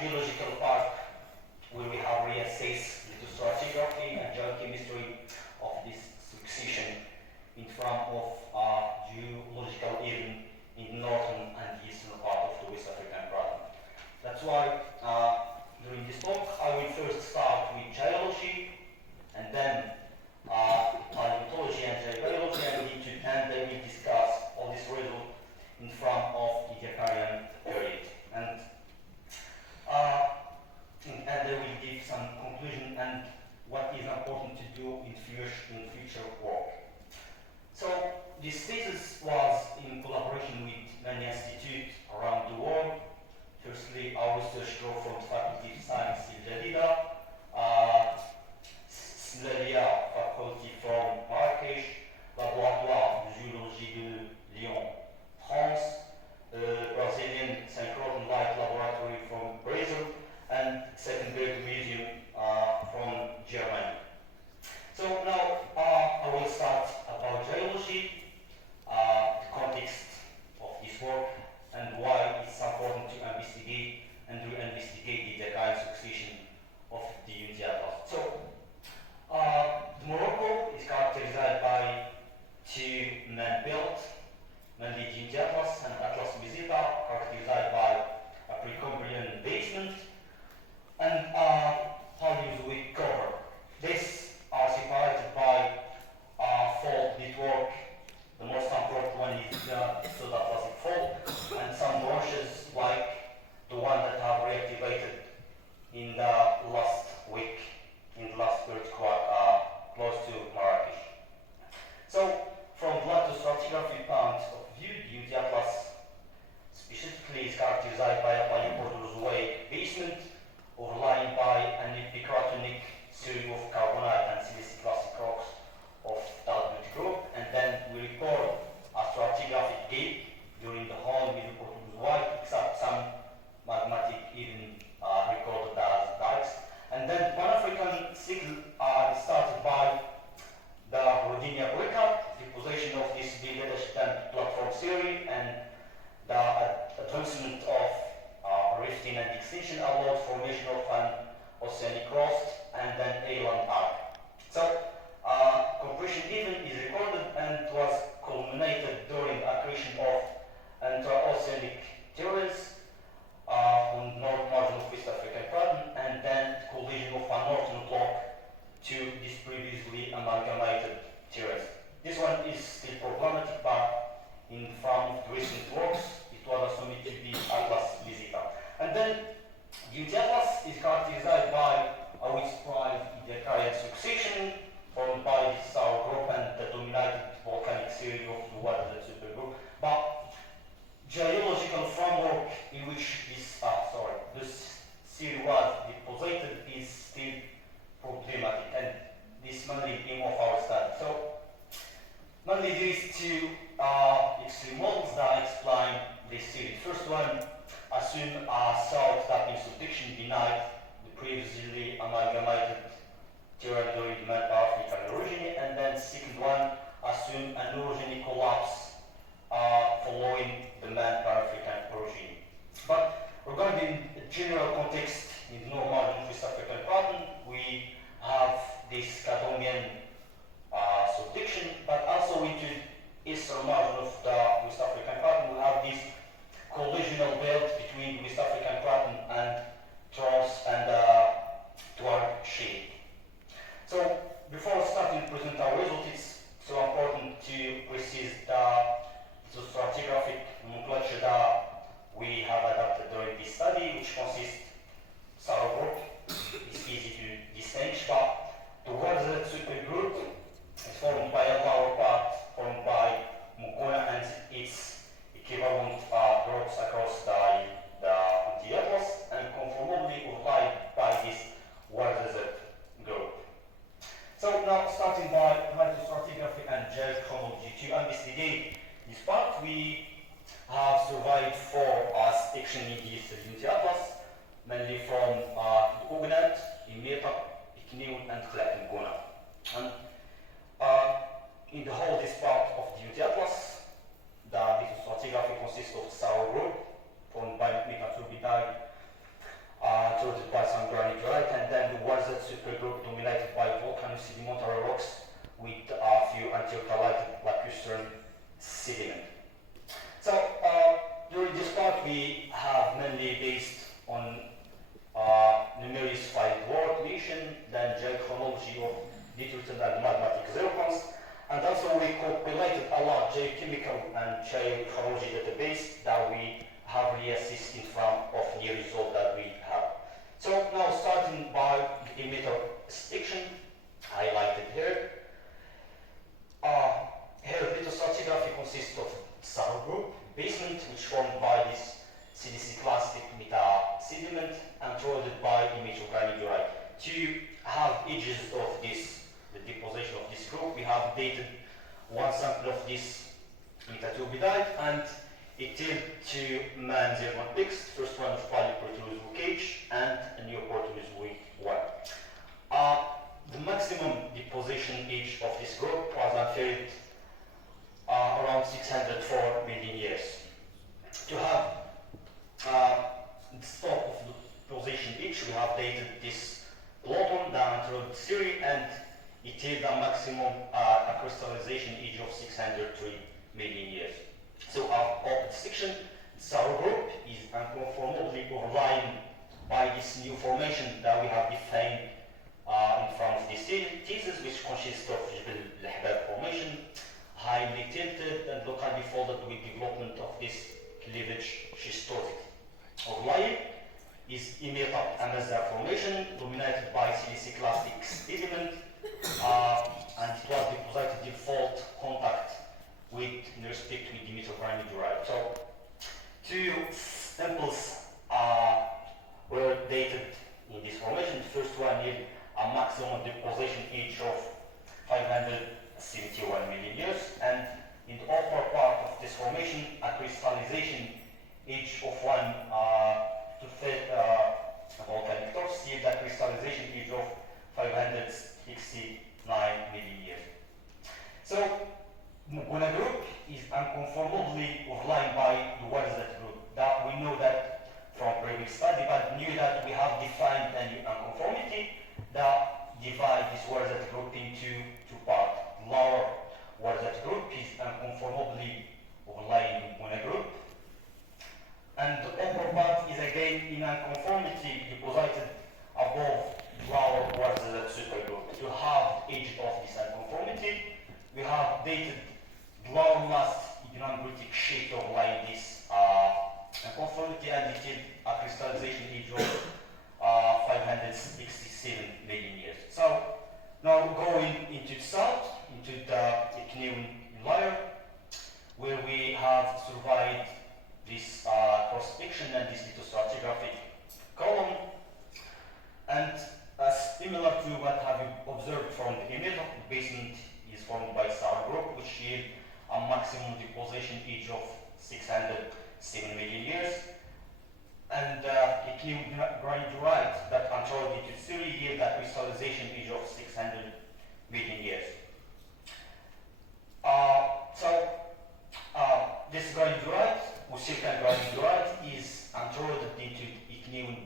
geological part where we have reassessed the stratigraphy and geochemistry of this succession in front of geological even in northern and eastern part of the West African continent. That's why during this talk I will first start with geology and then paleontology and geobiology, and they will discuss all this result in front of the Diacaryan period. And they will give some conclusion and what is important to do in future work. So this thesis was in collaboration with many institutes around the world. Firstly, our research group from the Faculty of Science in Bledة, Slalia faculty from Marrakech, Laboratoire de Géologie de Lyon, France, Brazilian Synchron Light Laboratory from Brazil, and Secondberg Museum from Germany. So now I will start about geology, the context of this work, and why it's important to investigate and reinvestigate the Diacaryan succession of the Unity Atlas. So Morocco is characterized by two main belts, mainly the Unity Atlas and Atlas Bemizet, characterized by a Precambrian basement and Paleozoic cover. These are separated by fault network. The most important one is the Pseudo-Atlantic fault, and some branches like the one that have reactivated in the last week, in the last earthquake close to Marrakech. So, from blood to stratigraphy point of view, the Unity Atlas specifically is characterized by a Paleoproterozoic basement overlying by an epicratonic series of carbonate and siliciclastic rocks of Talbot group, and then we record a stratigraphic gap during the whole Middle Proterozoic, except some magmatic even recorded as dikes. And then the Pan-African cycle is started by the Rodinia breakup, deposition of this Bimeda platform series, and the advancement of rifting and extinction allowed formation of an oceanic crust and then island arc. So compression event is recorded and was culminated during the accretion of intra-oceanic terrace on the north margin of West African continent, and then collision of a northern block to this previously amalgamated terrace. This one is still problematic, but in front of the recent works, it was assumed to be Atlas Bemizet. And then the Unity Atlas is characterized by a widespread Diacaryan succession formed by this sour group and the dominated volcanic series of the water supergroup. But geological framework in which this series was deposited is still problematic, and this mainly theme of our study. So mainly these two extreme models that explain this series. First one assume a south tapping subduction beneath the previously amalgamated terrain during the Pan-African orogeny, and then second one assume an orogeny collapse following the Pan-African orogeny. But regarding the general context in the north margin of West African continent, we have this Cadomian subduction, but also into eastern margin of the West African continent, we have this collisional belt between the West African continent and Trans and Tuareg shape. So before starting to present our results, it's so important to precise the stratigraphic nomenclature that we have adapted during this study, which consists sour group. It's easy to distinguish, but the water supergroup is formed by a lower part formed by Mucuna and its equivalent groups across the Anti-Atlas, and conformably overlaid by this water group. So now starting by stratigraphy and geochronology. To investigate this part, we have surveyed 4 sections in this Unity Atlas, supergroup dominated by volcanic sedimentary rocks with a few antioclalated lacustrine sediment. So during this part we have mainly based on numerous field work mission, then geochronology of detritus and magmatic zircons, and also we compilated a lot geochemical and geochronology database that we have reassisted from of new result that we have. So now starting by the emitter section, highlighted here. Here lithostratigraphy consists of saddle group basement, which formed by this CDC clastic meta sediment and eroded by imidrogranidurite. To have edges of this, the deposition of this group, we have dated one sample of this metaturbidite and it tilled to man zircon peaks. First one is polyproteus cage and a neoproteus one. The maximum deposition age of this group was unfurled around 604 million years. To have the stop of the position age, we have dated this Platon down through the series and it tilled a maximum a crystallization age of 603 million years. So of the section, the sour group is unconformably overlying by this new formation that we have defined in front of this thesis, which consists of the Lahbab formation, highly tilted and locally folded with development of this cleavage schistotic. Overlying is Imeta Amazar formation, dominated by siliciclastic sediment, and it was deposited in fault contact with in respect with the metagranidurite. So two samples were dated in this formation. The first one had a maximum deposition age of 571 million years, and in the upper part of this formation, a crystallization age of one to fit volcanic torch, see that crystallization age of 569 million years. So Muguna group is unconformably overlying by the Warzat group. That we know that from previous study, but knew that we have defined a new unconformity that divide this Warzat group into two parts. Lower Warzat group is unconformably overlying Muguna group, and the upper part is again in unconformity deposited above the lower Warzat supergroup. To have the age of this unconformity, we have dated the lower last ignoglytic sheet of like this unconformity and it a crystallization age of 567 million years. So now going into the south, into the Ichneum layer, where we have survived this cross-section and this lithostratigraphic column, and similar to what have you observed from the image, the basement is formed by sour group, which yield a maximum deposition age of 607 million years, and Ichneum granidurite that controlled into series yield a crystallization age of 600 million years. This granidurite, Usican granidurite, is unrolled into Ichneum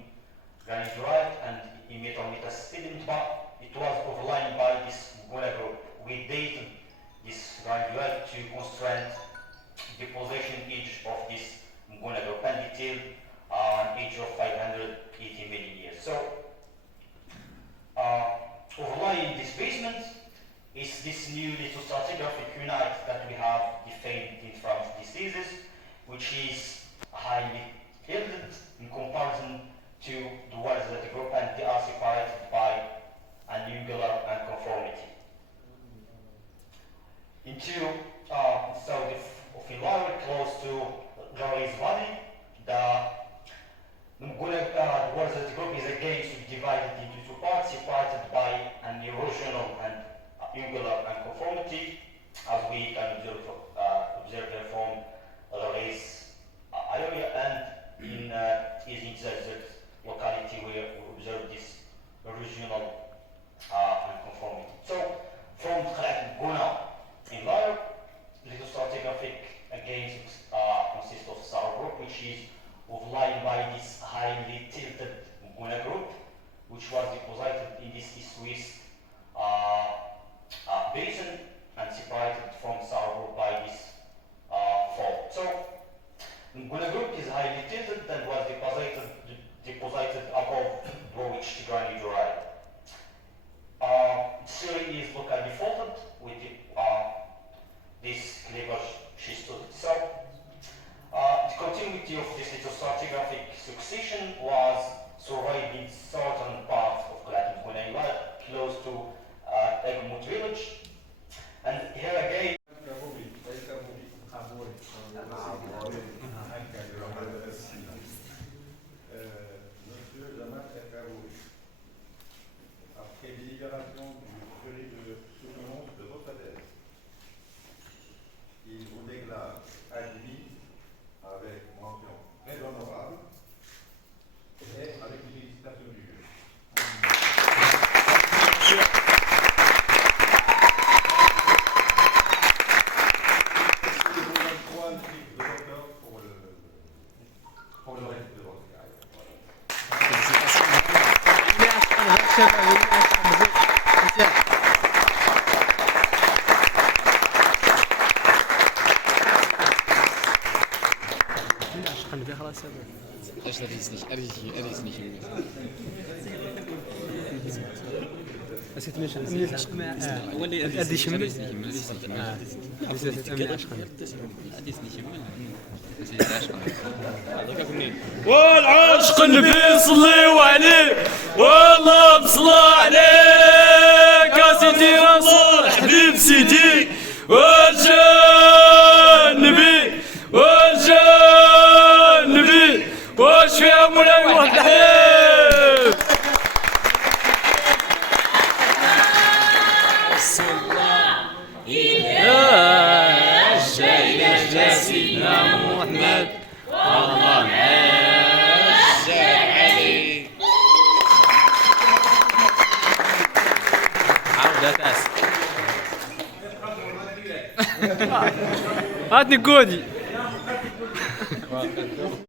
granidurite and imetasediment, but it was overlain by this Muguna group. We dated this granidurite to constrain deposition age of this Muguna group and detailed an age of 580 million years. So overlying this basement is this new lithostratigraphic unite that we have defined in front of this thesis, which is highly tilted in comparison to the ones that the group and they are separated by an angular unconformity. Into south of Ilara, close to Gauri's Valley, the ones that the group is again subdivided into two parts, separated by an erosional and angular unconformity, as we can observe here from the race area, and in the desert locality where we observe this regional unconformity. So from Guna in layer, lithostratigraphic again consists of sour group, which is overlain by this highly tilted Guna group, which was deposited in this Swiss basin and separated from Sarbo by this fault. So Nguna group is highly tilted and was deposited above Woolwich granulorite. Theory is locally faulted with this clever schistolite. So the continuity of this lithostratigraphic succession was surveyed in certain parts of Latin Guinea, close to Egmont village. And here again, après délibération du jury de soutenance de votre thèse, il vous déclare admis avec mention très honorable et avec une félicitation du jury. والعشق اللي بيصلي عليه والله بصلى عليك يا سيدي منصور حبيب سيدي والجنبي والجنبي واش فيها مولاي واحد الحبيب يا الشهيد سيدنا محمد والله معاش علي عاود تاس هاتني كودي